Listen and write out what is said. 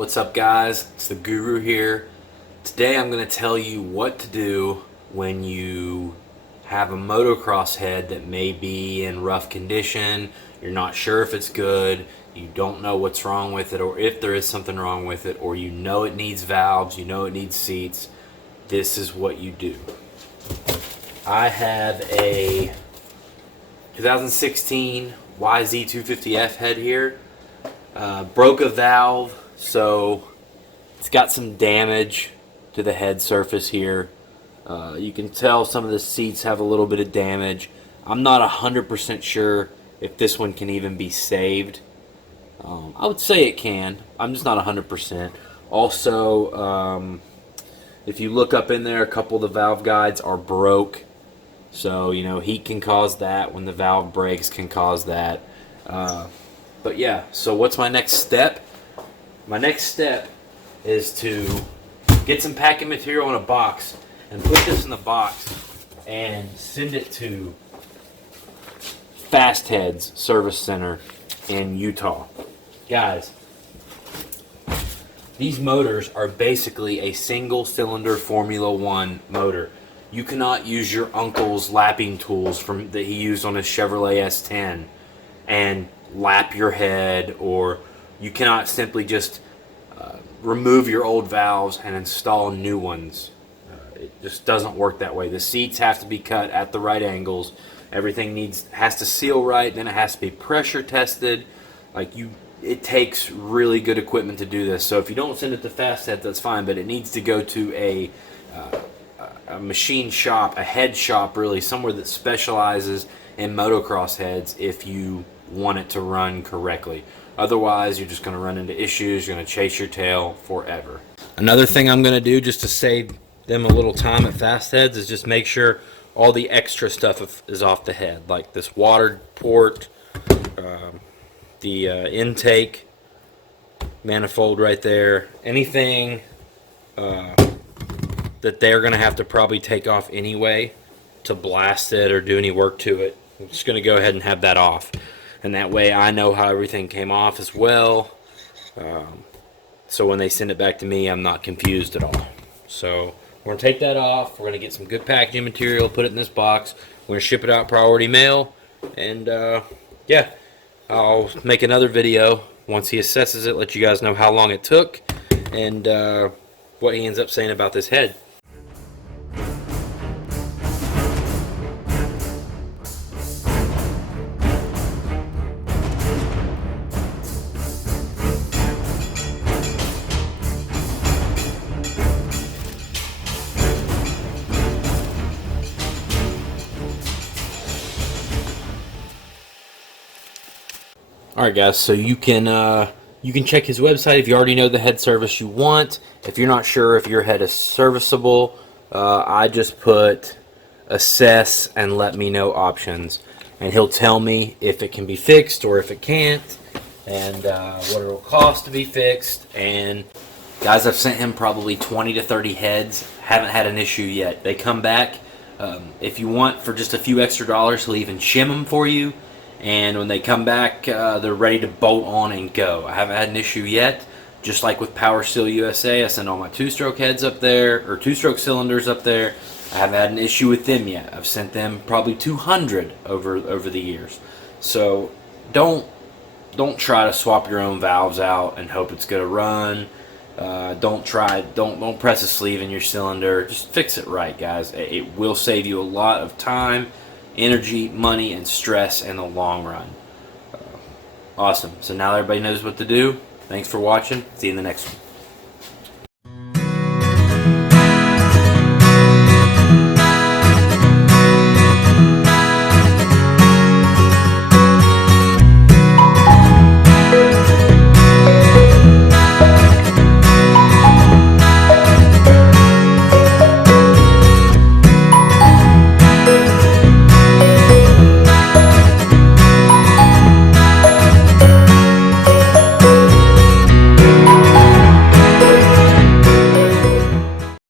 What's up, guys? It's the Guru here. Today I'm going to tell you what to do when you have a motocross head that may be in rough condition. You're not sure if it's good, you don't know what's wrong with it, or if there is something wrong with it, or you know it needs valves, you know it needs seats. This is what you do. I have a 2016 YZ250F head here. Broke a valve, so it's got some damage to the head surface here. You can tell some of the seats have a little bit of damage. I'm not 100% sure if this one can even be saved. I would say it can. I'm just not 100%. Also, if you look up in there, a couple of the valve guides are broke. So, you know, heat can cause that. When the valve breaks, can cause that. But yeah, so what's my next step? My next step is to get some packing material in a box and put this in the box and send it to Fast Heads Service Center in Utah. Guys, these motors are basically a single cylinder Formula One motor. You cannot use your uncle's lapping tools that he used on his Chevrolet S10 and lap your head, or you cannot simply just remove your old valves and install new ones. It just doesn't work that way. The seats have to be cut at the right angles. Everything has to seal right. Then it has to be pressure tested. It takes really good equipment to do this. So if you don't send it to Fast Head, that's fine, but it needs to go to a machine shop, a head shop, really, somewhere that specializes in motocross heads if you want it to run correctly. Otherwise, you're just going to run into issues. You're going to chase your tail forever. Another thing I'm going to do just to save them a little time at Fast Heads is just make sure all the extra stuff is off the head, like this water port, the intake manifold right there, anything that they're going to have to probably take off anyway to blast it or do any work to it. I'm just going to go ahead and have that off. And that way I know how everything came off as well. So when they send it back to me, I'm not confused at all. So we're going to take that off. We're going to get some good packaging material, put it in this box. We're going to ship it out priority mail. And yeah, I'll make another video once he assesses it, let you guys know how long it took and what he ends up saying about this head. Alright guys, so you can check his website if you already know the head service you want. If you're not sure if your head is serviceable, I just put assess and let me know options, and he'll tell me if it can be fixed or if it can't, and what it will cost to be fixed. And guys, I've sent him probably 20 to 30 heads, haven't had an issue yet. They come back. If you want, for just a few extra dollars, he'll even shim them for you. And when they come back, they're ready to bolt on and go. I haven't had an issue yet. Just like with Power Steel USA, I send all my two-stroke heads up there, or two-stroke cylinders up there. I haven't had an issue with them yet. I've sent them probably 200 over the years. So don't try to swap your own valves out and hope it's gonna run. Don't press a sleeve in your cylinder. Just fix it right, guys. It will save you a lot of time, energy, money, and stress in the long run. Awesome. So now everybody knows what to do. Thanks for watching. See you in the next one.